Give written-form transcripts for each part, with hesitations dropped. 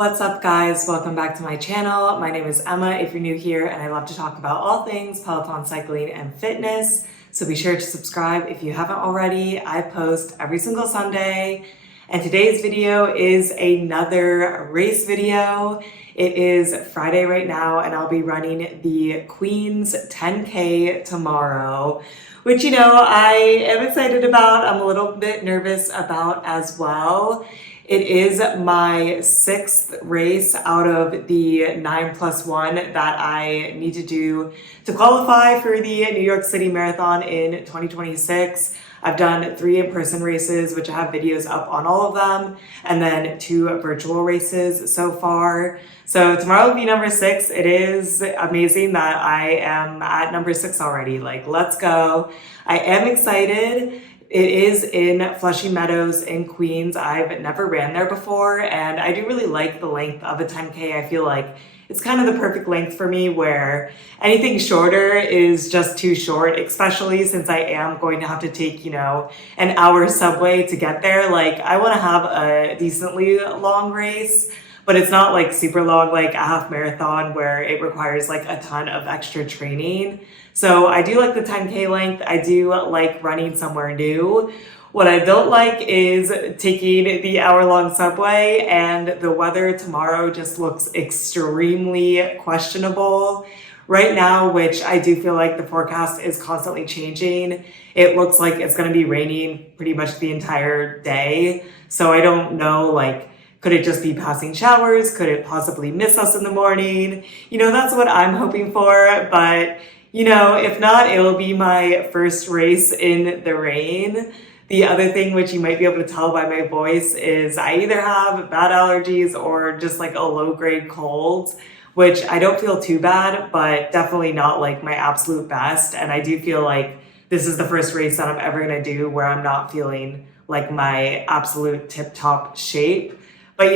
What's up guys? Welcome back to my channel. My name is Emma if you're new here, and I love to talk about all things Peloton cycling and fitness. So be sure to subscribe if you haven't already. I post every single Sunday, and today's video is another race video. It is Friday right now, and I'll be running the Queen's 10K tomorrow, which, I am excited about. I'm a little bit nervous about as well. It is my 6th race out of the 9+1 that I need to do to qualify for the New York City Marathon in 2026. I've done 3 in-person races, which I have videos up on all of them, and then 2 virtual races so far. So tomorrow will be number 6. It is amazing that I am at number 6 already. Let's go. I am excited. It is in Flushing Meadows in Queens. I've never ran there before, and I do really like the length of a 10K. I feel like it's kind of the perfect length for me, where anything shorter is just too short, especially since I am going to have to take, an hour subway to get there. I want to have a decently long race, but it's not super long, like a half marathon where it requires a ton of extra training. So I do like the 10K length. I do like running somewhere new. What I don't like is taking the hour-long subway, and the weather tomorrow just looks extremely questionable right now, which I do feel like the forecast is constantly changing. It looks like it's going to be raining pretty much the entire day. So I don't know, could it just be passing showers? Could it possibly miss us in the morning? That's what I'm hoping for, but if not, it'll be my first race in the rain. The other thing, which you might be able to tell by my voice, is I either have bad allergies or just a low-grade cold, which I don't feel too bad, but definitely not my absolute best. And I do feel like this is the first race that I'm ever gonna do where I'm not feeling my absolute tip-top shape. But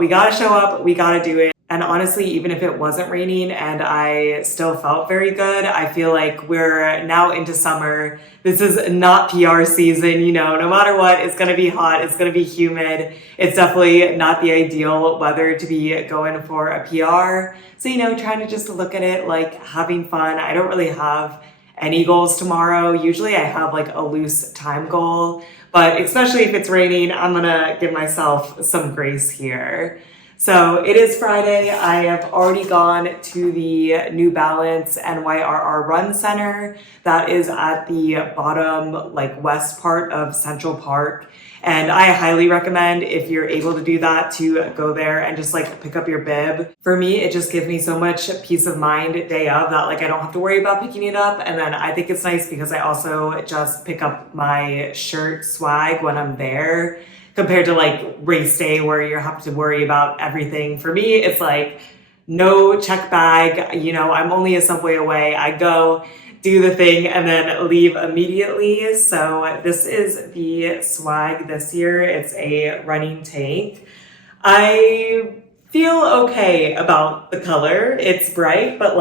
we gotta show up, we gotta do it. And honestly, even if it wasn't raining and I still felt very good, I feel like we're now into summer. This is not PR season, no matter what, it's gonna be hot, it's gonna be humid. It's definitely not the ideal weather to be going for a PR. So, trying to just look at it having fun. I don't really have any goals tomorrow. Usually I have a loose time goal, but especially if it's raining, I'm gonna give myself some grace here. So it is Friday. I have already gone to the New Balance NYRR Run Center. That is at the bottom, west part of Central Park. And I highly recommend, if you're able to do that, to go there and just pick up your bib. For me, it just gives me so much peace of mind day of that I don't have to worry about picking it up. And then I think it's nice because I also just pick up my shirt swag when I'm there, compared to race day where you have to worry about everything. For me, it's no check bag. I'm only a subway away. I go, do the thing, and then leave immediately. So this is the swag this year. It's a running tank. I feel okay about the color. It's bright, but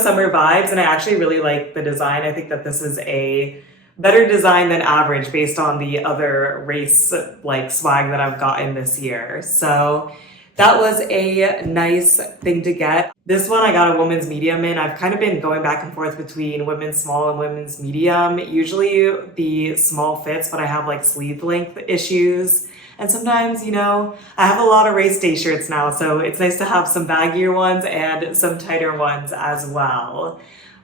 summer vibes, and I actually really like the design. I think that this is a better design than average based on the other race swag that I've gotten this year. So that was a nice thing to get. This one I got a women's medium in. I've kind of been going back and forth between women's small and women's medium. Usually the small fits, but I have sleeve length issues. And sometimes, I have a lot of race day shirts now, so it's nice to have some baggier ones and some tighter ones as well.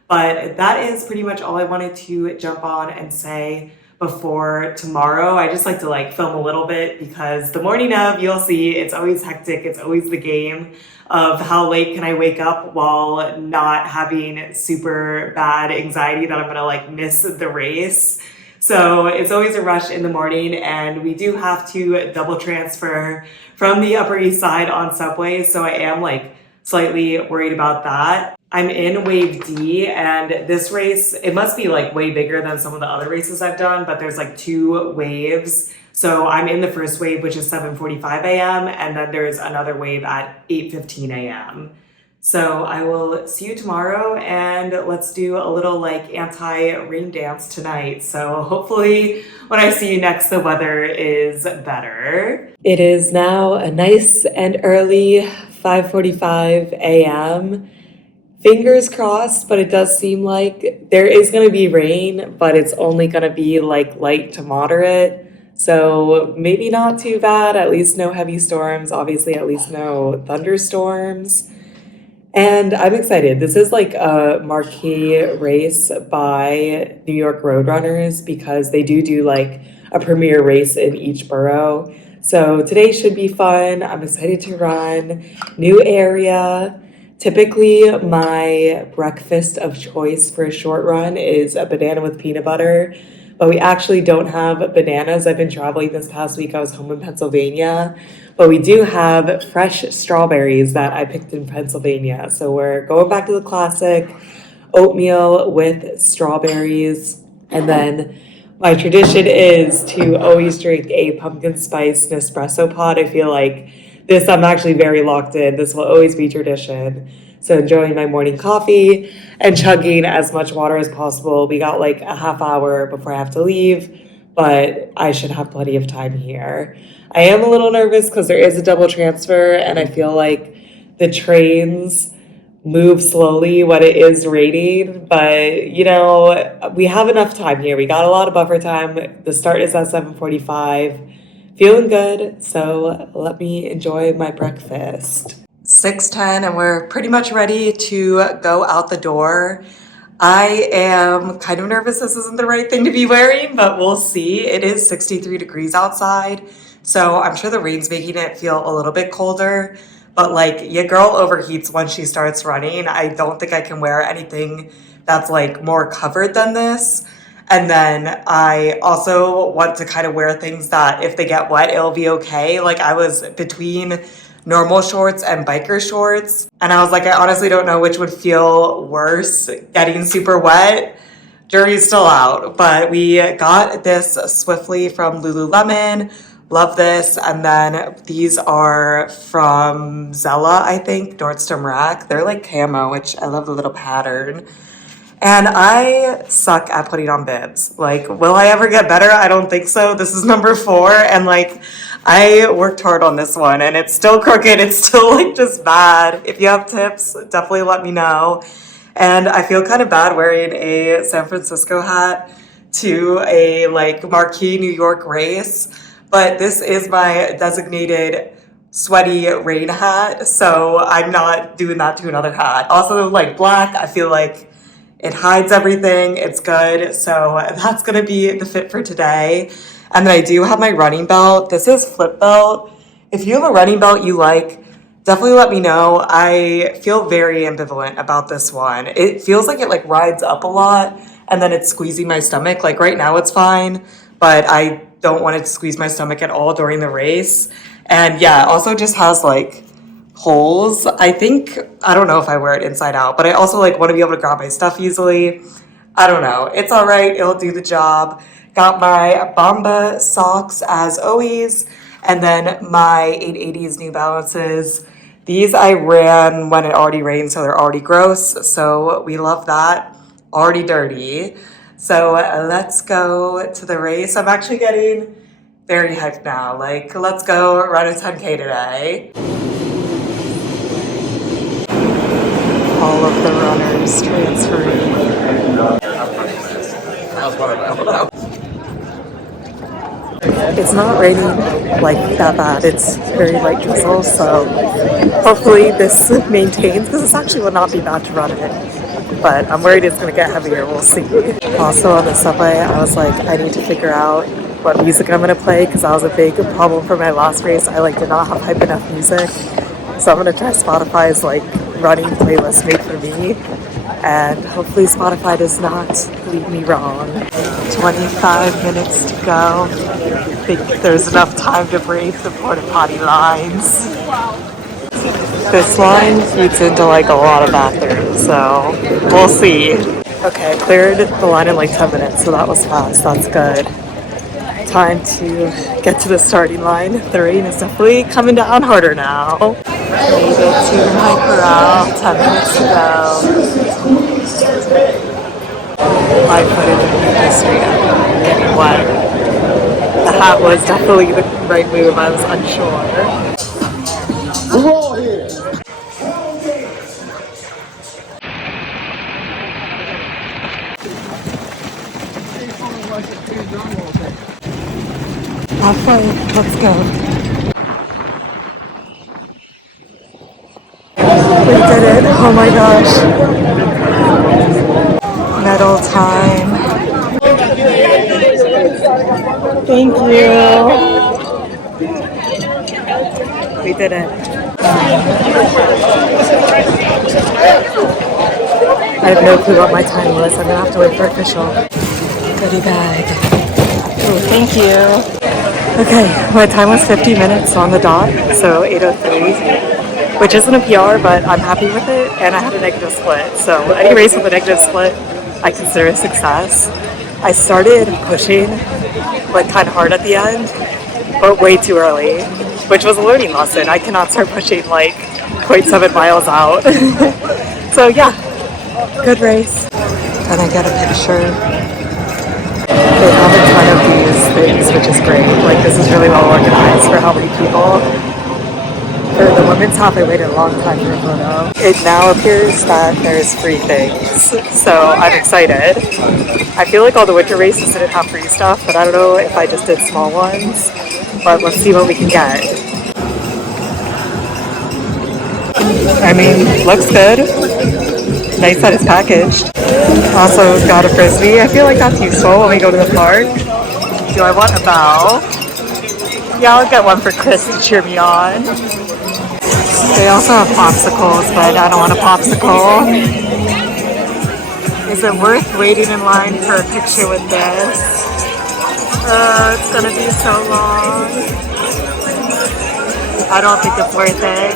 But that is pretty much all I wanted to jump on and say before tomorrow. I just like to film a little bit, because the morning of, you'll see, it's always hectic. It's always the game of how late can I wake up while not having super bad anxiety that I'm gonna miss the race. So it's always a rush in the morning, and we do have to double transfer from the Upper East Side on subway. So I am slightly worried about that. I'm in wave D, and this race, it must be way bigger than some of the other races I've done, but there's 2 waves. So I'm in the first wave, which is 7:45 a.m. and then there's another wave at 8:15 a.m. So I will see you tomorrow, and let's do a little like anti-rain dance tonight. So hopefully when I see you next, the weather is better. It is now a nice and early 5:45 a.m. Fingers crossed, but it does seem like there is going to be rain, but it's only going to be like light to moderate. So maybe not too bad, at least no heavy storms, obviously at least no thunderstorms. And I'm excited. This is like a marquee race by New York Roadrunners because they do like a premier race in each borough. So today should be fun. I'm excited to run. New area. Typically, my breakfast of choice for a short run is a banana with peanut butter, but we actually don't have bananas. I've been traveling this past week. I was home in Pennsylvania, but we do have fresh strawberries that I picked in Pennsylvania. So we're going back to the classic oatmeal with strawberries. And then my tradition is to always drink a pumpkin spice Nespresso pod. I feel like this, I'm actually very locked in. This will always be tradition. So enjoying my morning coffee and chugging as much water as possible. We got like a half hour before I have to leave, but I should have plenty of time here. I am a little nervous because there is a double transfer and I feel like the trains move slowly when it is raining, but you know, we have enough time here. We got a lot of buffer time. The start is at 7:45. Feeling good, so let me enjoy my breakfast. 6:10 and we're pretty much ready to go out the door. I am kind of nervous this isn't the right thing to be wearing, but we'll see. It is 63 degrees outside, so I'm sure the rain's making it feel a little bit colder, but like your girl overheats when she starts running. I don't think I can wear anything that's like more covered than this. And then I also want to kind of wear things that if they get wet, it'll be okay. Like I was between normal shorts and biker shorts. And I was like, I honestly don't know which would feel worse, getting super wet. Jury's still out. But we got this Swiftly from Lululemon. Love this. And then these are from Zella, I think, Nordstrom Rack. They're like camo, which I love the little pattern. And I suck at putting on bibs. Like, will I ever get better? I don't think so. This is number 4. And like, I worked hard on this one and it's still crooked. It's still like just bad. If you have tips, definitely let me know. And I feel kind of bad wearing a San Francisco hat to a like marquee New York race. But this is my designated sweaty rain hat. So I'm not doing that to another hat. Also like black, I feel like it hides everything. It's good. So that's going to be the fit for today. And then I do have my running belt. This is flip belt. If you have a running belt you like, definitely let me know. I feel very ambivalent about this one. It feels like it like rides up a lot and then it's squeezing my stomach. Like right now it's fine, but I don't want it to squeeze my stomach at all during the race. And yeah, it also just has like holes. I think, I don't know if I wear it inside out, but I also like want to be able to grab my stuff easily. I don't know. It's all right. It'll do the job. Got my Bamba socks as always. And then my 880s New Balances. These I ran when it already rained, so they're already gross. So we love that. Already dirty. So let's go to the race. I'm actually getting very hyped now. Like, let's go run a 10K today. All of the runners transferring. It's not raining like that bad. It's very light drizzle, so hopefully this maintains because this actually will not be bad to run in. But I'm worried it's going to get heavier. We'll see. Also on the subway, I was like, I need to figure out what music I'm going to play because that was a big problem for my last race. I like did not have hype enough music. So I'm going to try Spotify's like running playlist made for me. And hopefully Spotify does not lead me wrong. 25 minutes to go. I think there's enough time to break the porta potty lines. This line feeds into like a lot of bathrooms, so we'll see. Okay, I cleared the line in like 10 minutes, so that was fast. That's good. Time to get to the starting line. The rain is definitely coming down harder now. Made it to my corral, 10 minutes to go. My footage of the street getting wet. The hat was definitely the right move, I was unsure. We're all here. Halfway, let's go. We did it, oh my gosh. Medal time. Thank you. We did it. I have no clue what my time was. I'm gonna have to wait for official. Goodie bag. Oh, thank you. Okay, my time was 50 minutes on the dot, so 8:03, which isn't a PR, but I'm happy with it, and I had a negative split. So any race with a negative split, I consider a success. I started pushing like kind of hard at the end, but way too early, which was a learning lesson. I cannot start pushing like 0.7 miles out. So yeah, good race. And I get a picture. They have a ton of these things, which is great. Like, this is really well organized for how many people. For the women's half, I waited a long time for a photo. It now appears that there's free things, so I'm excited. I feel like all the winter races didn't have free stuff, but I don't know if I just did small ones. But let's see what we can get. I mean, looks good. Nice that it's packaged. Also got a frisbee. I feel like that's useful when we go to the park. Do I want a bow? Yeah, I'll get one for Chris to cheer me on. They also have popsicles, but I don't want a popsicle. Is it worth waiting in line for a picture with this? It's gonna be so long. I don't think it's worth it.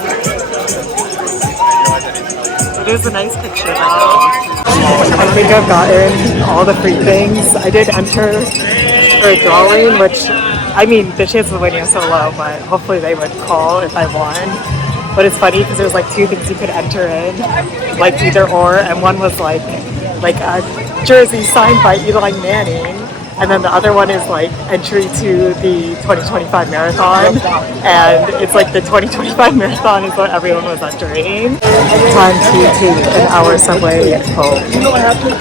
It is a nice picture though. I think I've gotten all the free things. I did enter for a drawing, which, I mean, the chance of winning is so low, but hopefully they would call if I won. But it's funny because there's like two things you could enter in, like either or, and one was like a jersey signed by Eli Manning, and then the other one is like entry to the 2025 marathon, and it's like the 2025 marathon is what everyone was entering. Time to take an hour subway home.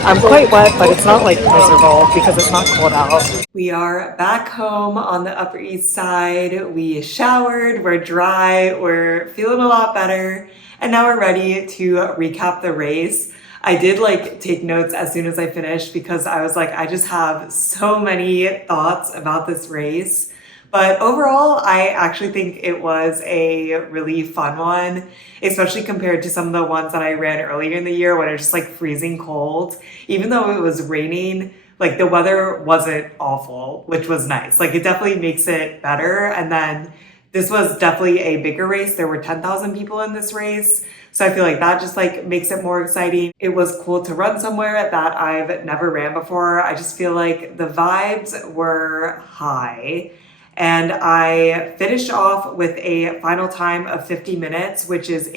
I'm quite wet, but it's not like miserable because it's not cold out. We are back home on the Upper East Side. We showered, we're dry, we're feeling a lot better, and now we're ready to recap the race. I did like take notes as soon as I finished because I was like, I just have so many thoughts about this race. But overall, I actually think it was a really fun one, especially compared to some of the ones that I ran earlier in the year when it was just like freezing cold. Even though it was raining, like the weather wasn't awful, which was nice. Like it definitely makes it better. And then this was definitely a bigger race. There were 10,000 people in this race. So I feel like that just like makes it more exciting. It was cool to run somewhere that I've never ran before. I just feel like the vibes were high. And I finished off with a final time of 50 minutes, which is a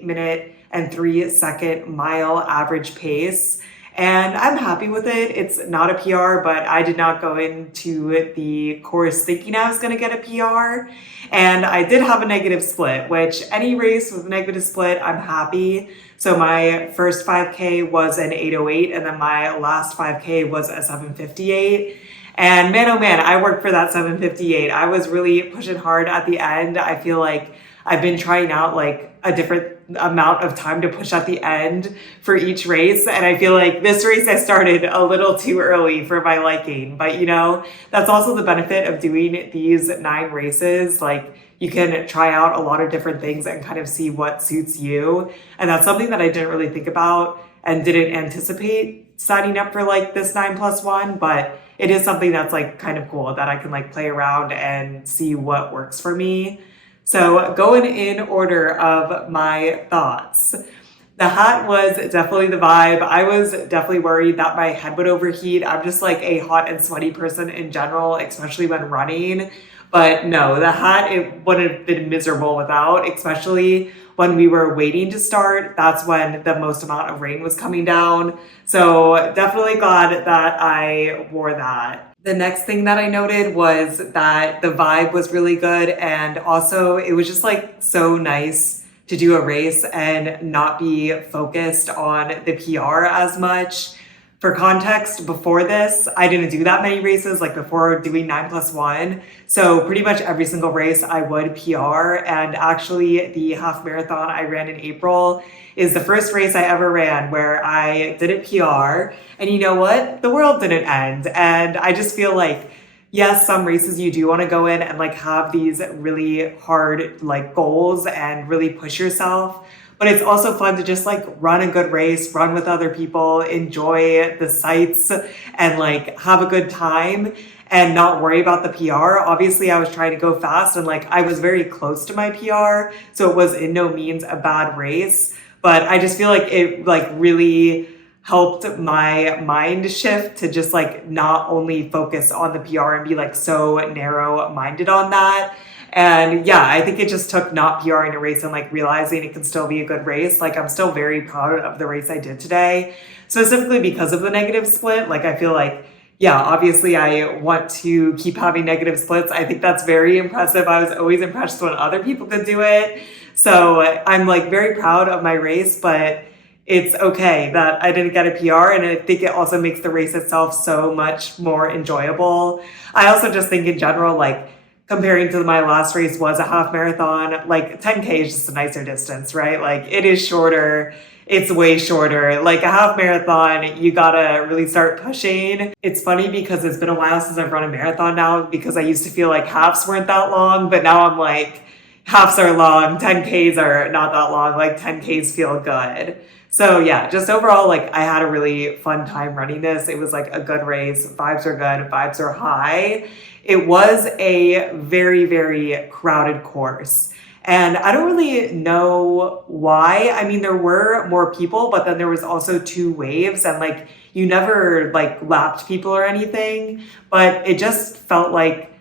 8-minute and 3-second mile average pace. And I'm happy with it. It's not a PR, but I did not go into the course thinking I was going to get a PR. And I did have a negative split, which any race with a negative split, I'm happy. So my first 5K was an 8:08, and then my last 5K was a 7:58. And man, oh man, I worked for that 7:58. I was really pushing hard at the end. I feel like I've been trying out like a different amount of time to push at the end for each race. And I feel like this race I started a little too early for my liking. But you know, that's also the benefit of doing these 9 races. Like you can try out a lot of different things and kind of see what suits you. And that's something that I didn't really think about and didn't anticipate signing up for like this 9+1, but it is something that's like kind of cool that I can like play around and see what works for me. So going in order of my thoughts, the hat was definitely the vibe. I was definitely worried that my head would overheat. I'm just like a hot and sweaty person in general, especially when running. But no, the hat, it would have been miserable without, especially when we were waiting to start. That's when the most amount of rain was coming down. So definitely glad that I wore that. The next thing that I noted was that the vibe was really good, and also it was just like so nice to do a race and not be focused on the PR as much. For context, before this, I didn't do that many races, like before doing 9+1. So pretty much every single race I would PR. And actually the half marathon I ran in April is the first race I ever ran where I didn't PR. And you know what? The world didn't end. And I just feel like, yes, some races you do want to go in and like have these really hard like goals and really push yourself. But it's also fun to just like run a good race, run with other people, enjoy the sights, and like have a good time and not worry about the PR. Obviously, I was trying to go fast and like I was very close to my PR, so it was in no means a bad race. But I just feel like it like really helped my mind shift to just like not only focus on the PR and be like so narrow minded on that. And yeah, I think it just took not PRing a race and like realizing it can still be a good race. Like I'm still very proud of the race I did today, specifically because of the negative split. Like I feel like, yeah, obviously I want to keep having negative splits. I think that's very impressive. I was always impressed when other people could do it. So I'm like very proud of my race, but it's okay that I didn't get a PR, and I think it also makes the race itself so much more enjoyable. I also just think in general, like comparing to my last race was a half marathon, like 10K is just a nicer distance, right? Like it is shorter, it's way shorter. Like a half marathon, you gotta really start pushing. It's funny because it's been a while since I've run a marathon now, because I used to feel like halves weren't that long, but now I'm like, halves are long, 10Ks are not that long, like 10Ks feel good. So yeah, just overall, like I had a really fun time running this. It was like a good race. Vibes are good, vibes are high. It was a very, very crowded course. And I don't really know why. I mean, there were more people, but then there was also two waves, and like you never like lapped people or anything, but it just felt like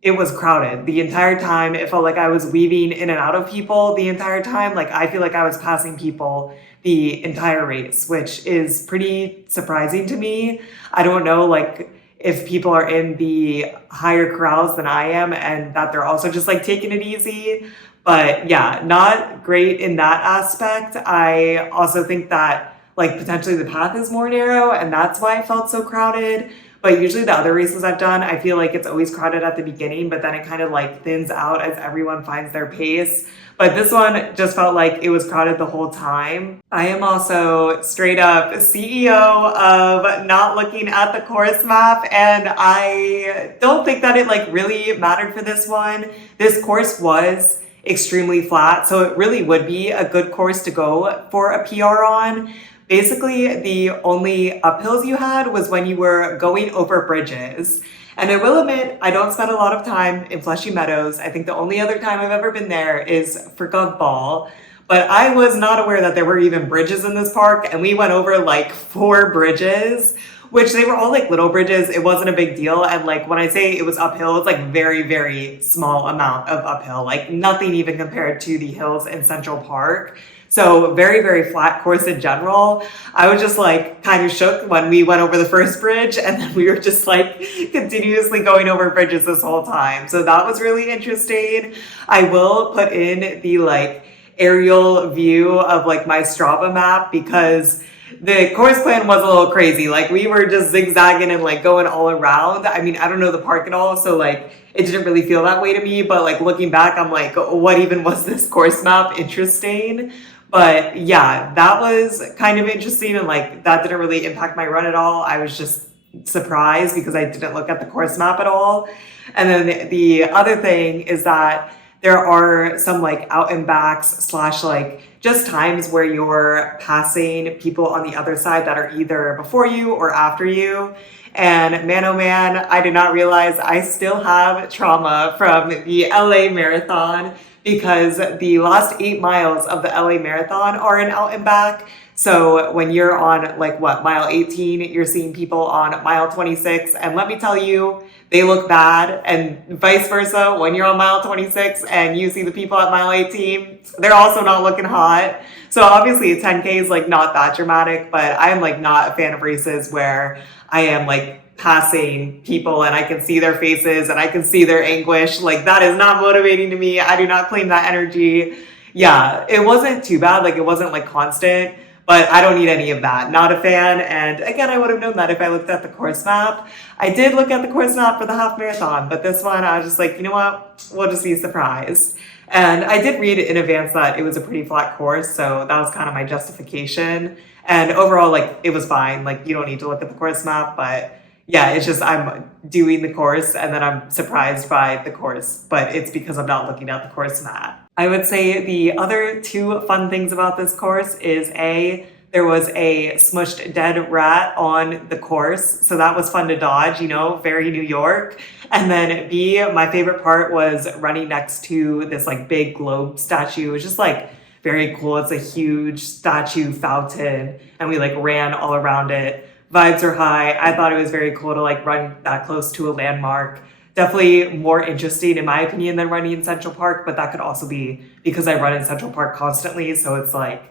it was crowded the entire time. It felt like I was weaving in and out of people the entire time. Like I feel like I was passing people the entire race, which is pretty surprising to me. I don't know, like if people are in the higher crowds than I am and that they're also just like taking it easy. But yeah, not great in that aspect. I also think that like potentially the path is more narrow and that's why it felt so crowded. But usually the other races I've done, I feel like it's always crowded at the beginning, but then it kind of like thins out as everyone finds their pace. But this one just felt like it was crowded the whole time. I am also straight up CEO of not looking at the course map, and I don't think that it like really mattered for this one. This course was extremely flat, so it really would be a good course to go for a PR on. Basically, the only uphills you had was when you were going over bridges. And I will admit, I don't spend a lot of time in Fleshy Meadows. I think the only other time I've ever been there is for Gov Ball. But I was not aware that there were even bridges in this park, and we went over like 4 bridges, which they were all like little bridges. It wasn't a big deal. And like when I say it was uphill, it's like very, very small amount of uphill, like nothing even compared to the hills in Central Park. So very, very flat course in general. I was just like kind of shook when we went over the first bridge, and then we were just like continuously going over bridges this whole time. So that was really interesting. I will put in the like aerial view of like my Strava map, because the course plan was a little crazy. Like we were just zigzagging and like going all around. I mean, I don't know the park at all, so like it didn't really feel that way to me. But like looking back, I'm like, what even was this course map? Interesting. But yeah, that was kind of interesting, and like that didn't really impact my run at all. I was just surprised because I didn't look at the course map at all. And then the other thing is that there are some like out and backs slash like just times where you're passing people on the other side that are either before you or after you. And man, oh man, I did not realize I still have trauma from the LA marathon, because the last 8 miles of the LA Marathon are an out and back. So when you're on like what, mile 18, you're seeing people on mile 26. And let me tell you, they look bad. And vice versa, when you're on mile 26 and you see the people at mile 18, they're also not looking hot. So obviously a 10K is like not that dramatic, but I'm like not a fan of races where I am like passing people and I can see their faces and I can see their anguish. Like that is not motivating to me. I do not claim that energy. Yeah, it wasn't too bad. Like it wasn't like constant, but I don't need any of that. Not a fan. And again, I would have known that if I looked at the course map. I did look at the course map for the half marathon, but this one I was just like, you know what? We'll just be surprised. And I did read in advance that it was a pretty flat course, so that was kind of my justification. And overall, like, it was fine. Like, you don't need to look at the course map, but yeah, it's just I'm doing the course and then I'm surprised by the course, but it's because I'm not looking at the course map. I would say the other two fun things about this course is there was a smushed dead rat on the course, so that was fun to dodge, you know, very New York. And then B, my favorite part was running next to this like big globe statue. It was just like very cool. It's a huge statue fountain and we like ran all around it. Vibes are high. I thought it was very cool to like run that close to a landmark. Definitely more interesting in my opinion than running in Central Park, but that could also be because I run in Central Park constantly. So it's like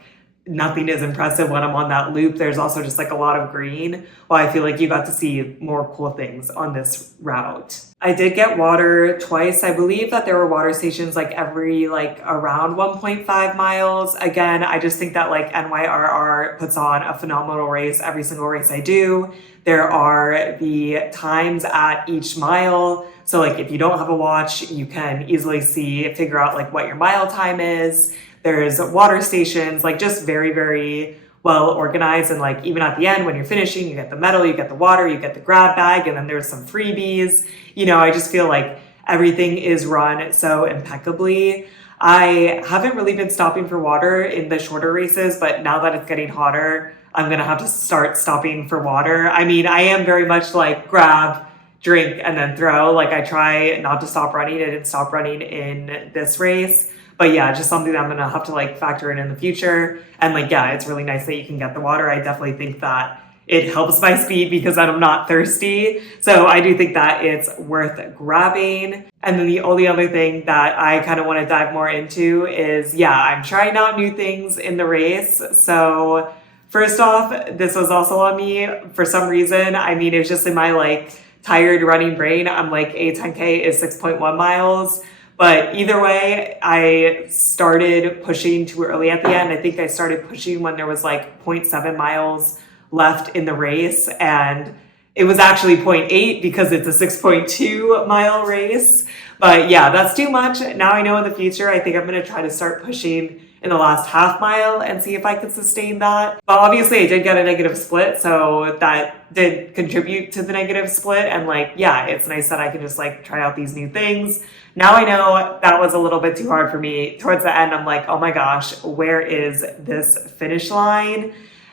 nothing is impressive when I'm on that loop. There's also just like a lot of green. Well, I feel like you got to see more cool things on this route. I did get water twice. I believe that there were water stations like every like around 1.5 miles. Again, I just think that like NYRR puts on a phenomenal race every single race I do. There are the times at each mile. So like if you don't have a watch, you can easily figure out like what your mile time is. There's water stations, like just very, very well organized. And like even at the end, when you're finishing, you get the medal, you get the water, you get the grab bag, and then there's some freebies. You know, I just feel like everything is run so impeccably. I haven't really been stopping for water in the shorter races, but now that it's getting hotter, I'm going to have to start stopping for water. I mean, I am very much like grab, drink, and then throw. Like I try not to stop running. I didn't stop running in this race. But yeah, just something that I'm gonna have to like factor in the future. And like, yeah, it's really nice that you can get the water. I definitely think that it helps my speed because I'm not thirsty. So I do think that it's worth grabbing. And then the only other thing that I kind of want to dive more into is, yeah, I'm trying out new things in the race. So first off, this was also on me for some reason. I mean, it's just in my like tired running brain. I'm like, a 10K is 6.1 miles. But either way, I started pushing too early at the end. I think I started pushing when there was like 0.7 miles left in the race. And it was actually 0.8 because it's a 6.2 mile race. But yeah, that's too much. Now I know in the future, I think I'm going to try to start pushing in the last half mile and see if I can sustain that. But obviously I did get a negative split, so that did contribute to the negative split. And like, yeah, it's nice that I can just like try out these new things. Now I know that was a little bit too hard for me. Towards the end, I'm like, oh my gosh, where is this finish line?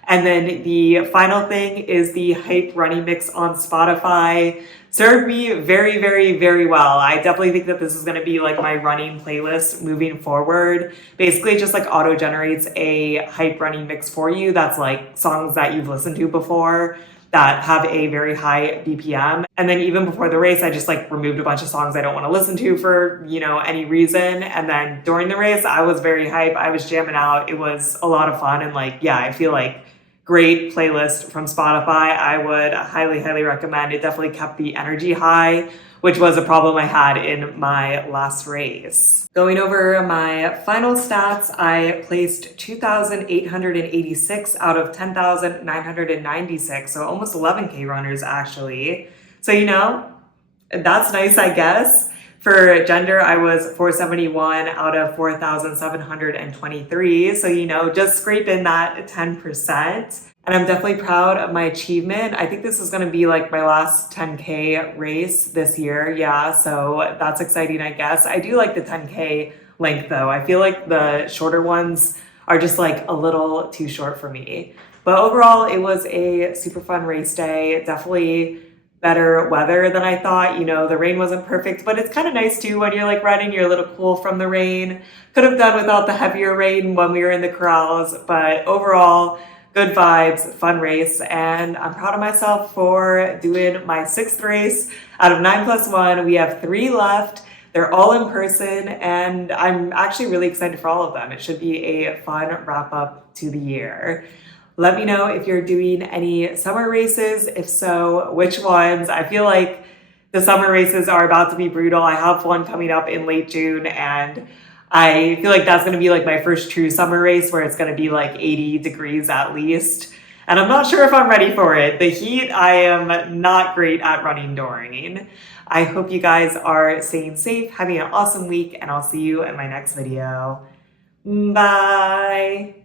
And then the final thing is the Hype Running Mix on Spotify. Served me very, very, very well. I definitely think that this is going to be like my running playlist moving forward. Basically just like auto generates a hype running mix for you. That's like songs that you've listened to before that have a very high BPM. And then even before the race, I just like removed a bunch of songs I don't want to listen to for, you know, any reason. And then during the race, I was very hype. I was jamming out. It was a lot of fun. And like, yeah, I feel like great playlist from Spotify. I would highly, highly recommend. It definitely kept the energy high, which was a problem I had in my last race. Going over my final stats, I placed 2,886 out of 10,996, so almost 11K runners actually. So, you know, that's nice, I guess. For gender, I was 471 out of 4,723. So, you know, just scraping that 10%. And I'm definitely proud of my achievement. I think this is going to be like my last 10K race this year. Yeah, so that's exciting, I guess. I do like the 10K length though. I feel like the shorter ones are just like a little too short for me. But overall, it was a super fun race day. Definitely better weather than I thought. You know, the rain wasn't perfect, but it's kind of nice too when you're like running, you're a little cool from the rain. Could have done without the heavier rain when we were in the corrals, but overall, good vibes, fun race, and I'm proud of myself for doing my 6th race out of 9+1. We have 3 left. They're all in person, and I'm actually really excited for all of them. It should be a fun wrap up to the year. Let me know if you're doing any summer races. If so, which ones? I feel like the summer races are about to be brutal. I have one coming up in late June, and I feel like that's going to be like my first true summer race where it's going to be like 80 degrees at least. And I'm not sure if I'm ready for it. The heat, I am not great at running during. I hope you guys are staying safe, having an awesome week, and I'll see you in my next video. Bye.